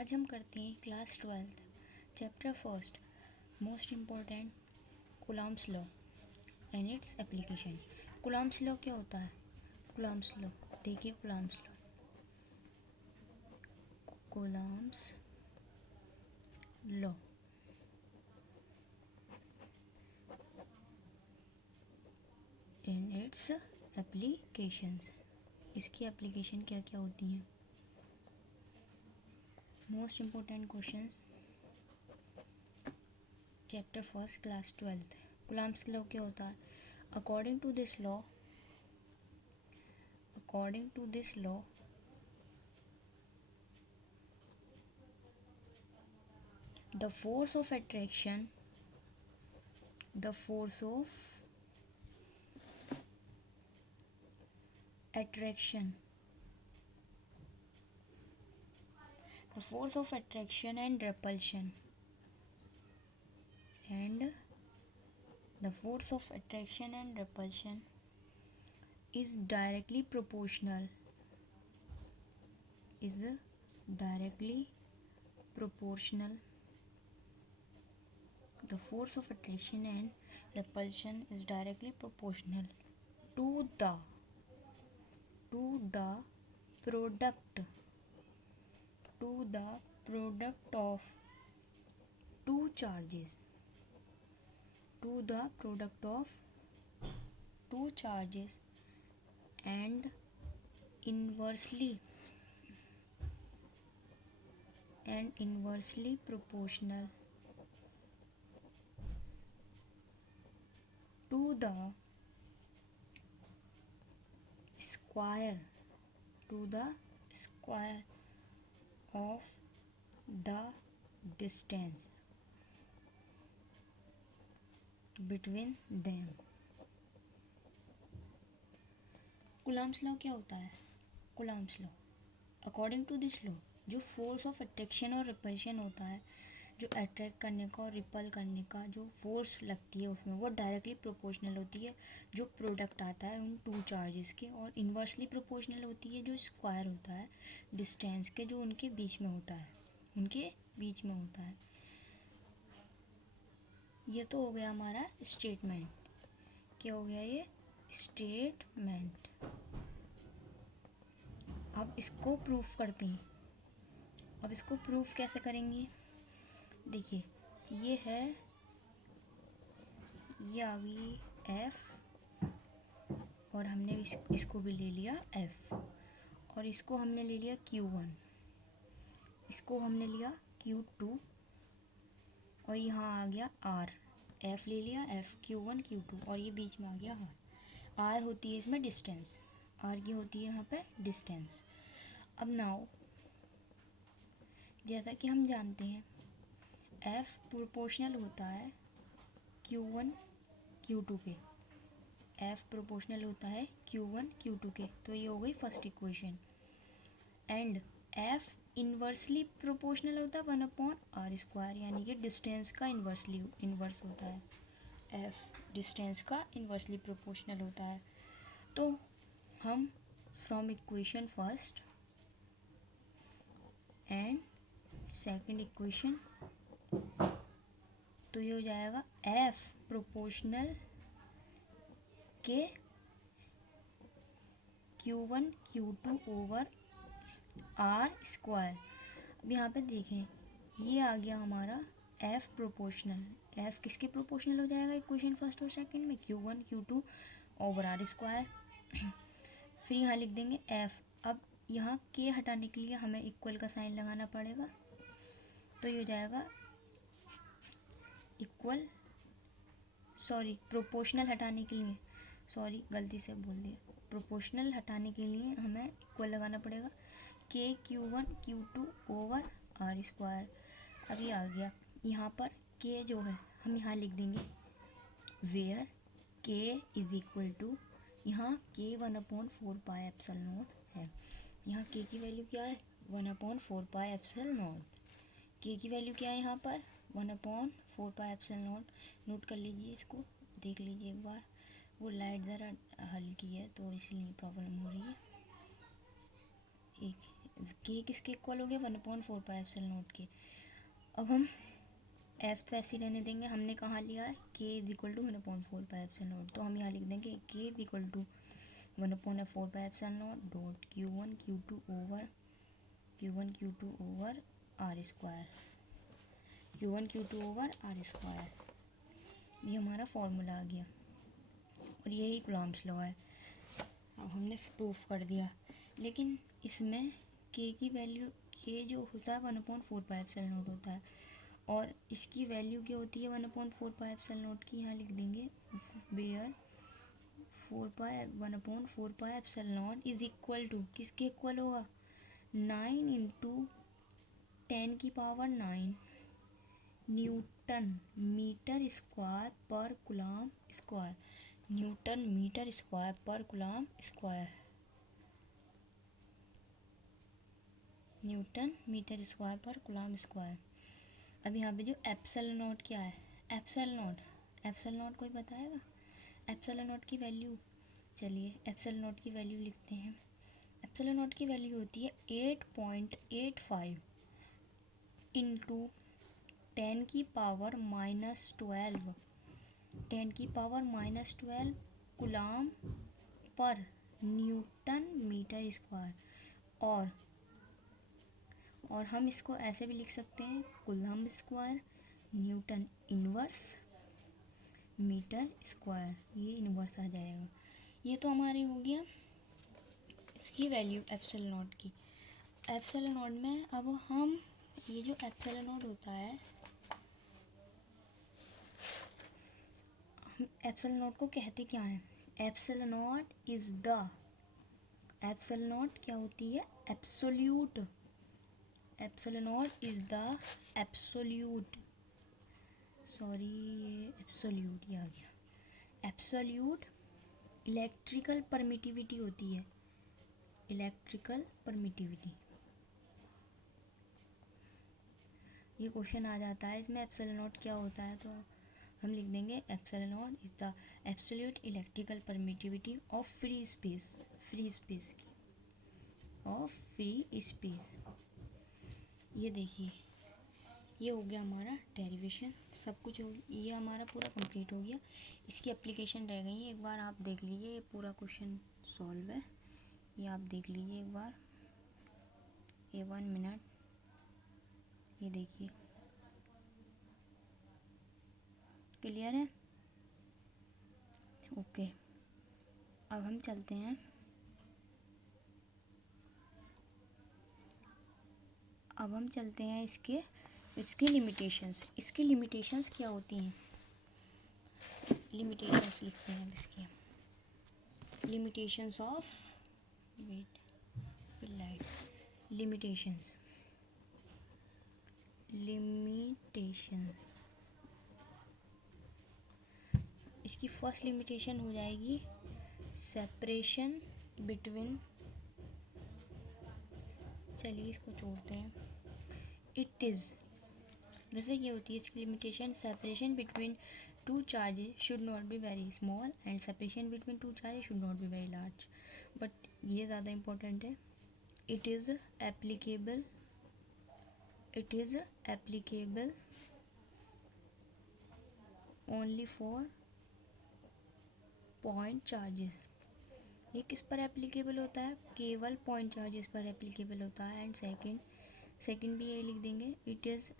आज हम करते हैं class 12 chapter first most important Coulomb's law and its application. Coulomb's law क्या होता है? कूलॉम्स लॉ देखिए, Coulomb's law and its applications. इसकी एप्लीकेशन क्या क्या होती हैं? Most important question chapter first class 12। Coulomb's law क्या होता है? According to this law the force of attraction the force of attraction and repulsion is directly proportional the force of attraction and repulsion is directly proportional to the product of two charges and inversely proportional to the square of the distance between them। Coulomb's law क्या होता है? Coulomb's law according to this law जो force of attraction और repulsion होता है, जो attract करने का और रिपल करने का जो फोर्स लगती है उसमें, वो डायरेक्टली प्रोपोर्शनल होती है जो प्रोडक्ट आता है उन टू चार्जेस के, और इन्वर्सली प्रोपोर्शनल होती है जो स्क्वायर होता है डिस्टेंस के, जो उनके बीच में होता है ये तो हो गया हमारा स्टेटमेंट। क्या हो गया ये? स्टेटमेंट। अब इसको प्रूफ करते हैं। अब इसको प्रूफ कैसे करेंगे? देखिए, ये आ गई F और हमने इसको भी ले लिया F, और इसको हमने ले लिया Q1, इसको हमने लिया Q2, और यहाँ आ गया R। F ले लिया, F Q1 Q2, और ये बीच में आ गया R होती है इसमें डिस्टेंस, R की होती है यहाँ पे डिस्टेंस। अब नाउ जैसा कि हम जानते हैं F प्रोपोर्शनल होता है Q1 Q2 के, F प्रोपोर्शनल होता है Q1 Q2 के, तो ये हो गई first equation. And F inversely proportional होता है 1/r², यानी कि डिस्टेंस का इन्वर्स होता है। F डिस्टेंस का इन्वर्सली प्रोपोर्शनल होता है। तो हम from equation first and second equation, तो ये हो जाएगा F प्रोपोर्शनल के Q1 Q2 ओवर R²। अब यहाँ पे देखें, ये आ गया हमारा F प्रोपोर्शनल। F किसके प्रोपोर्शनल हो जाएगा इक्वेशन फर्स्ट और सेकंड में? Q1 Q2 over R²। फिर यहाँ लिख देंगे F। अब यहाँ K हटाने के लिए हमें इक्वल का साइन लगाना पड़ेगा, तो ये हो जाएगा प्रोपोर्शनल हटाने के लिए, गलती से बोल दिया, प्रोपोर्शनल हटाने के लिए हमें इक्वल लगाना पड़ेगा K Q1 Q2 over R²। अब ये आ गया, यहाँ पर K जो है हम यहाँ लिख देंगे where K is equal to, यहाँ K 1/4πε0 है। यहाँ K की वैल्यू क्या है? 1/4πε0। K की वैल्यू क्या है यहाँ पर? 1/4πε0। नोट कर लीजिए, इसको देख लीजिए एक बार। वो लाइट ज़रा हल्की है तो इसलिए प्रॉब्लम हो रही है। एक के किसके इक्वल हो गया 1/4πε0 के। अब हम एफ तो ऐसे ही रहने देंगे, हमने कहाँ लिया है के इज इक्वल टू 1/4πε0, तो हम यहाँ लिख देंगे k is equal to 1/4πε0 dot Q1 Q2 over r square, Q1 Q2 over r square. ये हमारा फॉर्मूला आ गया और यही कूलॉम्स लॉ है। अब हमने प्रूफ कर दिया, लेकिन इसमें के की वैल्यू, के जो होता है 1/4πε0 होता है और इसकी वैल्यू क्या होती है 1/4πε0 की, यहाँ लिख देंगे वेयर 1/4πε0 इज इक्वल टू किसके इक्वल होगा 9 इंटू 10⁹ न्यूटन मीटर स्क्वायर पर coulomb square, newton metre square पर coulomb square, newton metre square पर कूलॉम स्क्वायर। अब यहाँ पे जो एप्सिलॉन नॉट क्या है, एप्सिलॉन नॉट कोई बताएगा एप्सिलॉन नॉट की वैल्यू? चलिए एप्सिलॉन नॉट की वैल्यू लिखते हैं। एप्सिलॉन नॉट की वैल्यू होती है 8.85 into 10⁻⁻12 10⁻⁻12 coulomb per newton metre square, और हम इसको ऐसे भी लिख सकते हैं coulomb square newton inverse metre square, ये इनवर्स आ जाएगा। ये तो हमारी हो गया इसकी वैल्यू एप्सिलॉन नॉट की। एप्सिलॉन नॉट में अब हम ये जो एप्सिलॉन नॉट होता है, हम एप्सिलॉन नॉट को कहते क्या है, एप्सिलॉन नॉट क्या होती है absolute, epsilon not is the absolute, sorry ये एब्सोल्यूट ये आ गया, एब्सोल्यूट इलेक्ट्रिकल परमिटिविटी होती है, इलेक्ट्रिकल परमिटिविटी। ये क्वेश्चन आ जाता है इसमें एप्सिलॉन नॉट क्या होता है, तो हम लिख देंगे epsilon not is the absolute electrical permittivity of free space ये देखिए ये हो गया हमारा डेरिवेशन, सब कुछ हो, ये हमारा पूरा कंप्लीट हो गया। इसकी एप्लीकेशन रह गई है, एक बार आप देख लीजिए, ये पूरा क्वेश्चन सॉल्व है, ये आप देख लीजिए एक बार, ये 1 मिनट, ये देखिए क्लियर है, ओके। अब हम चलते हैं, इसके लिमिटेशंस क्या होती हैं, लिमिटेशंस लिखते हैं इसके, लिमिटेशंस ऑफ लिमिटेशंस इसकी फर्स्ट लिमिटेशन हो जाएगी सेपरेशन बिटवीन, चलिए इसको छोड़ते हैं, इट इज़, वैसे ये होती है इसकी limitation, separation between two charges should not be very small and separation between two charges should not be very large, but ये ज़्यादा इम्पोर्टेंट है, it is applicable only for point charges. ये किस पर एप्लीकेबल होता है, केवल पॉइंट चार्जेस पर एप्लीकेबल होता है। एंड सेकंड भी ये लिख देंगे, it is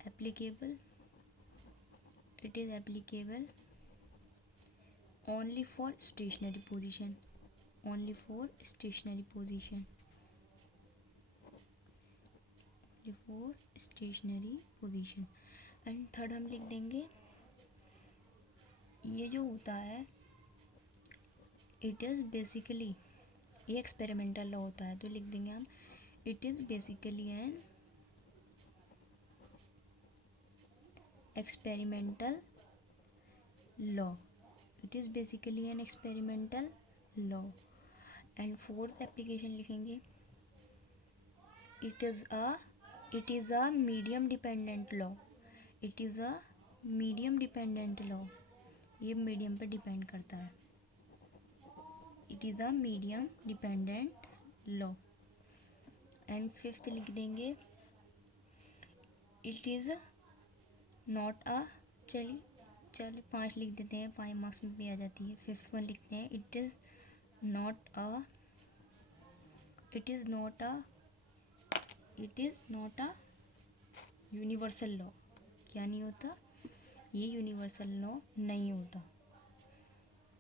applicable only for stationary position, and third हम लिख देंगे, ये जो होता है इट इज़ बेसिकली, ये एक्सपेरिमेंटल लॉ होता है, तो लिख देंगे हम it is basically an experimental law, and fourth application लिखेंगे, it is a medium dependent law, ये मीडियम पर डिपेंड करता है, it is a medium dependent law. And fifth लिख देंगे इट इज़ नॉट अ, चलिए 5 लिख देते हैं, 5 मार्क्स में भी आ जाती है। फिफ्थ वन लिखते हैं it is not a universal law. क्या नहीं होता? ये यूनिवर्सल लॉ नहीं होता,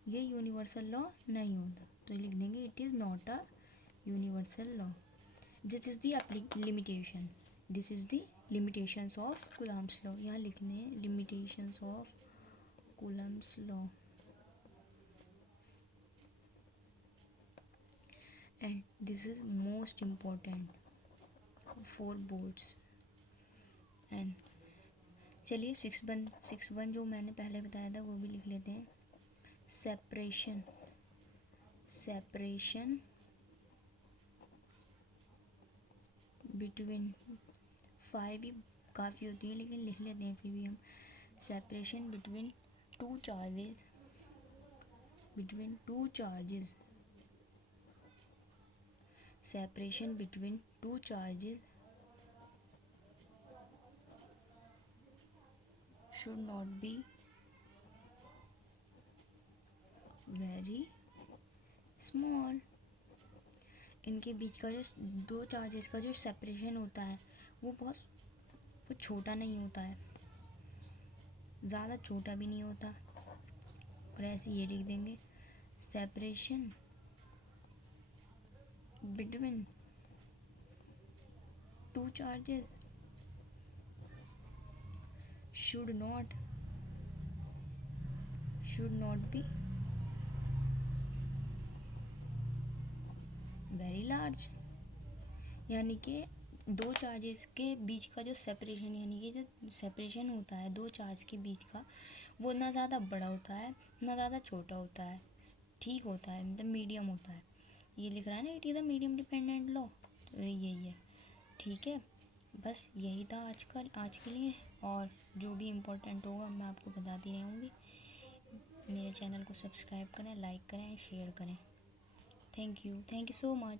ये यूनिवर्सल लॉ नहीं होता, तो लिख देंगे it is not a universal law. This is the limitation, this is the limitations of Coulomb's law. यहाँ लिखने हैं limitations of Coulomb's law and this is most important for boards. And चलिए six one जो मैंने पहले बताया था वो भी लिख लेते हैं। सेपरेशन बिटवीन, 5 भी काफ़ी होती है लेकिन लिख लेते हैं फिर भी हम। Separation between two charges separation between two charges should not be very small। इनके बीच का जो दो चार्जेस का जो सेपरेशन होता है वो छोटा नहीं होता है, ज़्यादा छोटा भी नहीं होता। और ऐसे ये लिख देंगे separation between two charges should not be very large। यानी कि दो चार्जेस के बीच का जो सेपरेशन, यानी कि जो सेपरेशन होता है दो चार्ज के बीच का, वो ना ज़्यादा बड़ा होता है ना ज़्यादा छोटा होता है, ठीक होता है, मतलब मीडियम होता है। ये लिख रहा है ना it is a medium dependent law, तो यही है। ठीक है, बस यही था आज के लिए, और जो भी इम्पोर्टेंट होगा मैं आपको बताती रहूँगी। मेरे चैनल को सब्सक्राइब करें, लाइक करें, शेयर करें। Thank you so much.